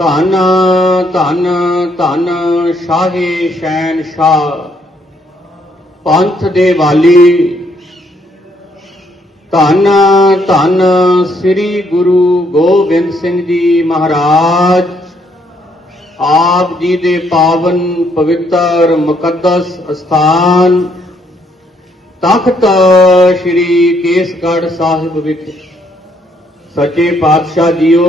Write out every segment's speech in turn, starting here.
ਧਨ, ਧੰਨ ਧੰਨ ਸ਼ਾਹੇ ਸ਼ੈਨ ਸ਼ਾਹ ਪੰਥ ਦੇ ਵਾਲੀ। ਧੰਨ ਧੰਨ ਸ੍ਰੀ ਗੁਰੂ ਗੋਬਿੰਦ ਸਿੰਘ ਜੀ ਮਹਾਰਾਜ, ਆਪ ਜੀ ਦੇ ਪਾਵਨ ਪਵਿੱਤਰ ਮੁਕੱਦਸ ਅਸਥਾਨ, ਤਖਤ ਸ੍ਰੀ ਕੇਸਗੜ੍ਹ ਸਾਹਿਬ ਵਿਖੇ। ਸੱਚੇ ਪਾਤਸ਼ਾਹ ਜੀਓ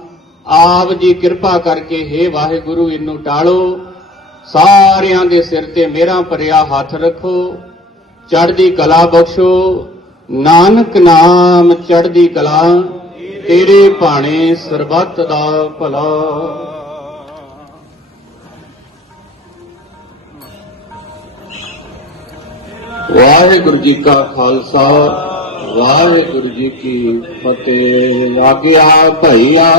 ਆਪ ਜੀ ਕਿਰਪਾ ਕਰਕੇ हे ਵਾਹਿਗੁਰੂ, ਇਹਨੂੰ ਟਾਲੋ। ਸਾਰਿਆਂ ਦੇ ਸਿਰ ਤੇ ਮੇਰਾ ਭਰਿਆ ਹੱਥ ਰੱਖੋ। ਚੜ੍ਹਦੀ ਕਲਾ ਬਖਸ਼ੋ। ਨਾਨਕ ਨਾਮ ਚੜ੍ਹਦੀ ਕਲਾ, ਤੇਰੇ ਭਾਣੇ ਸਰਬੱਤ ਦਾ ਭਲਾ। ਵਾਹਿਗੁਰੂ ਜੀ ਕਾ ਖਾਲਸਾ, ਵਾਹਿਗੁਰੂ ਜੀ ਕੀ ਫਤਿਹ। ਆਗਿਆ ਭਈਆ